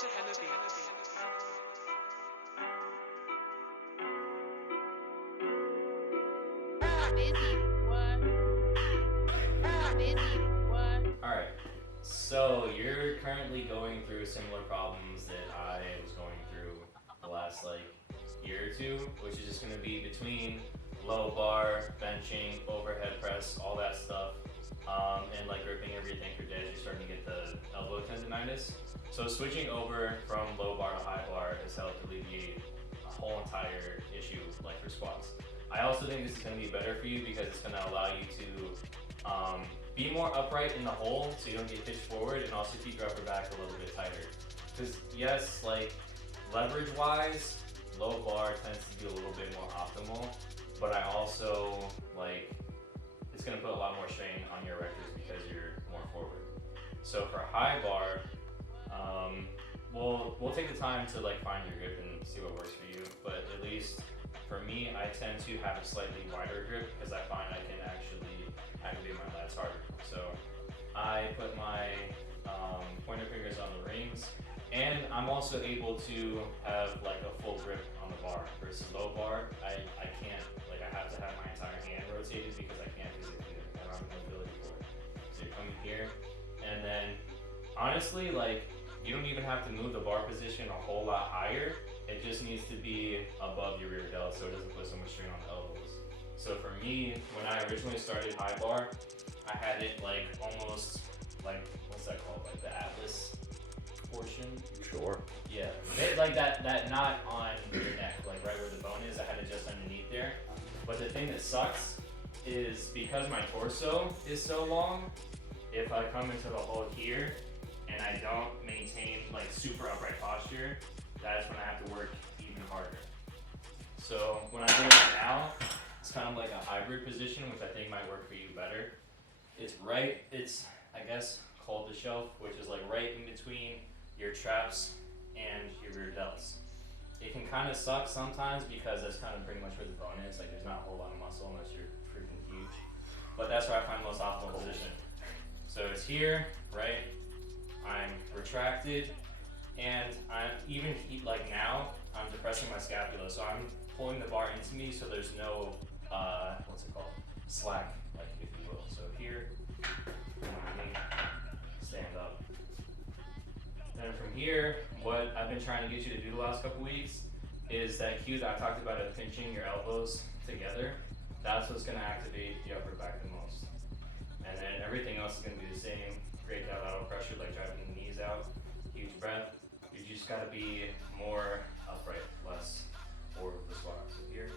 to Henna Beats. Alright, so you're currently going through similar problems that I was going through the last year or two, which is just going to be between low bar, benching, overhead press, all that stuff, and gripping everything for days. You're starting to get the elbow tendonitis. So switching over from low bar to high bar has helped alleviate a whole entire issue for squats. I also think this is going to be better for you because it's going to allow you to be more upright in the hole so you don't get pitched forward, and also keep your upper back a little bit tighter. Because yes, leverage wise, low bar tends to be a little bit more optimal, but I also it's going to put a lot more strain on your erectors because you're more forward. So for high bar, we'll take the time to find your grip and see what works for you, but at least for me, I tend to have a slightly wider grip because I find I can actually activate my lats harder. So I put my pointer fingers on the rings, and I'm also able to have a full grip on the bar versus low bar. I can't, I have to have my entire hand rotated because I can't physically, I don't have the ability for it. So you're coming here, and then honestly, you don't even have to move the bar position a whole lot higher. It just needs to be above your rear delt so it doesn't put so much strain on the elbows. So for me, when I originally started high bar, I had it almost what's that called? The Atlas portion? Sure. Yeah, that knot on your neck, right where the bone is, I had it just underneath there. But the thing that sucks is because my torso is so long, if I come into the hole here and I don't maintain super upright posture, that's when I have to work even harder. So when I do it now, it's kind of like a hybrid position, which I think might work for you better. It's I guess called the shelf, which is right in between your traps and your rear delts. It can kind of suck sometimes because that's kind of pretty much where the bone is. There's not a whole lot of muscle unless you're freaking huge. But that's where I find the most optimal position. So it's here, right? I'm retracted, and I'm even now I'm depressing my scapula, so I'm pulling the bar into me so there's no what's it called, slack, if you will. So here, stand up. Then from here, what I've been trying to get you to do the last couple weeks is that cue that I talked about of pinching your elbows together. That's what's going to activate the upper back the most. And then everything else is going to be the same. Create that lateral pressure, driving the knees out. Huge breath. You just got to be more upright, less forward with the squat. So here.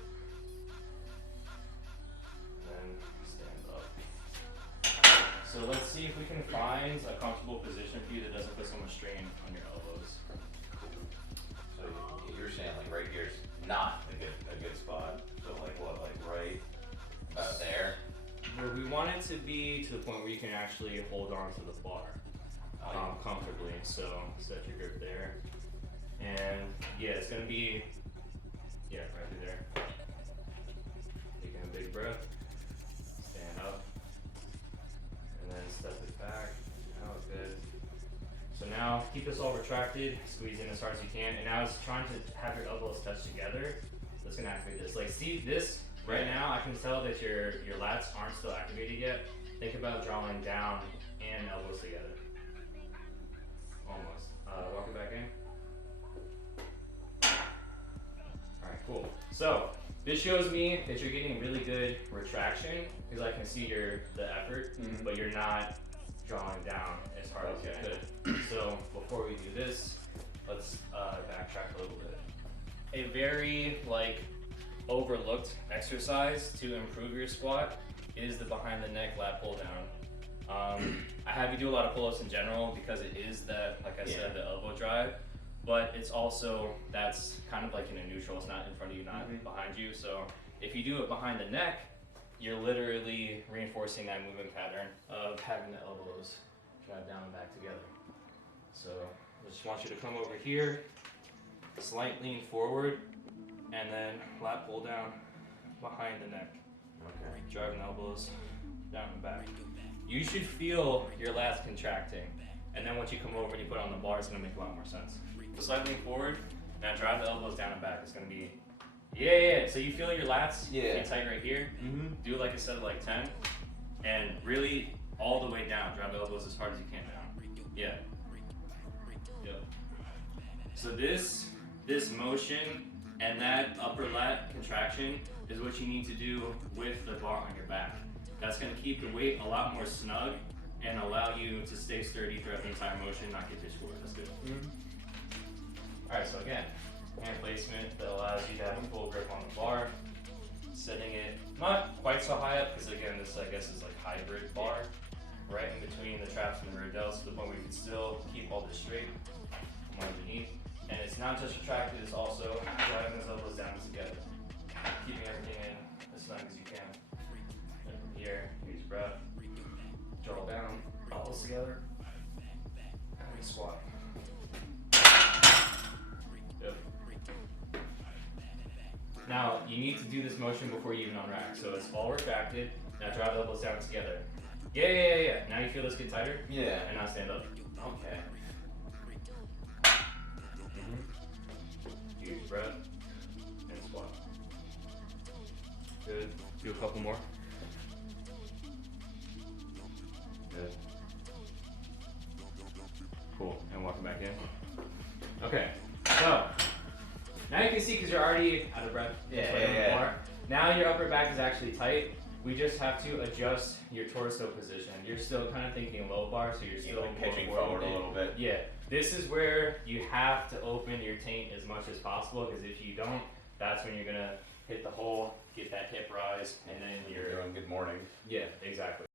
And then stand up. So let's see if we can find a comfortable position for you that doesn't put so much strain on your elbows. So you're saying right here's not a good spot. So what, right about there? Where we want it to be to the point where you can actually hold on to the bar comfortably. So set your grip there. And yeah, it's gonna be right through there. Taking a big breath. Stand up. And then step it back. Out, good. So now keep this all retracted, squeeze in as hard as you can, and now it's trying to have your elbows touch together. That's gonna activate this. See this right now, I can tell that your lats aren't still activated yet. Think about drawing down and elbows together. Almost. Walk it back in. Alright, cool. So this shows me that you're getting really good retraction because I can see the effort, but you're not drawing down as hard as you could. So before we do this, let's backtrack a little bit. A very overlooked exercise to improve your squat is the behind the neck lat pull down. I have you do a lot of pull-ups in general because it is that, said, the elbow drive, but it's also, that's kind of in a neutral. It's not in front of you, not behind you. So if you do it behind the neck, you're literally reinforcing that movement pattern of having the elbows drive down and back together. So I just want you to come over here, slight lean forward, and then lat pull down behind the neck. Okay. Driving elbows down and back. You should feel your lats contracting. And then once you come over and you put it on the bar, it's gonna make a lot more sense. So slightly forward, now drive the elbows down and back. It's gonna be, yeah. So you feel your lats get tight right here. Do like a set of like 10, and really all the way down. Drive the elbows as hard as you can down. Yeah. Yep. So this motion and that upper lat contraction is what you need to do with the bar on your back. That's gonna keep the weight a lot more snug and allow you to stay sturdy throughout the entire motion, not get discord. That's good. Alright, so again, hand placement that allows you to have a full grip on the bar. Setting it not quite so high up, because again, this I guess is like hybrid bar, right in between the traps and the rear delts, to the point where you can still keep all this straight from underneath. And it's not just retracted, it's also driving those elbows down together, keeping everything in as snug as you can. And from here, use your breath, draw down, elbows together, and we squat. Yep. Now, you need to do this motion before you even unrack. So it's all retracted. Now drive the elbows down together. Yeah. Now you feel this get tighter? Yeah. And now stand up. Okay. Use breath and squat. Good. Do a couple more. Good. Cool. And walk it back in. Okay. So now you can see, because you're already out of breath. Yeah. Now your upper back is actually tight. We just have to adjust your torso position. You're still kind of thinking low bar, so you're still like pitching forward a little bit. Yeah. This is where you have to open your taint as much as possible, because if you don't, that's when you're gonna hit the hole, get that hip rise, and then you're doing good morning. Yeah, exactly.